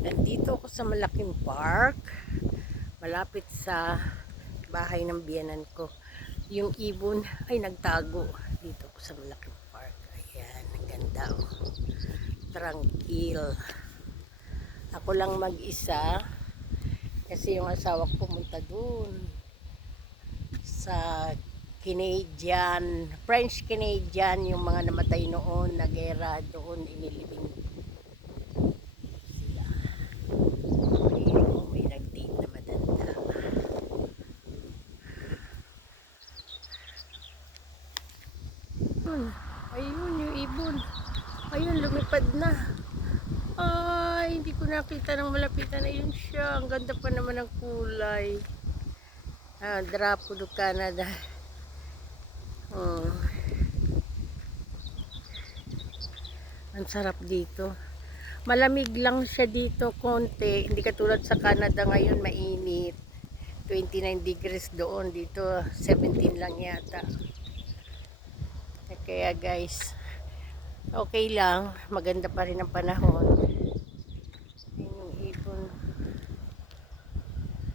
Nandito ako sa malaking park, malapit sa bahay ng biyanan ko. Yung ibon ay nagtago dito ako sa malaking park. Ayan, ang ganda oh. Tranquil. Ako lang mag-isa kasi yung asawa ko pumunta dun sa Canadian, French Canadian, yung mga namatay noon na gera doon inilibing sila. May nag-date na madanda. Ayun yung ibon. Ayun, lumipad na. Ay, hindi ko nakita ng malapitan. Ayun siya. Ang ganda pa naman ng kulay. Drapo do Canada. Oh. Ang sarap dito. Malamig lang siya dito konti. Hindi katulad sa Canada ngayon mainit. 29 degrees doon. Dito 17 lang yata. Kaya guys, okay lang. Maganda pa rin ang panahon.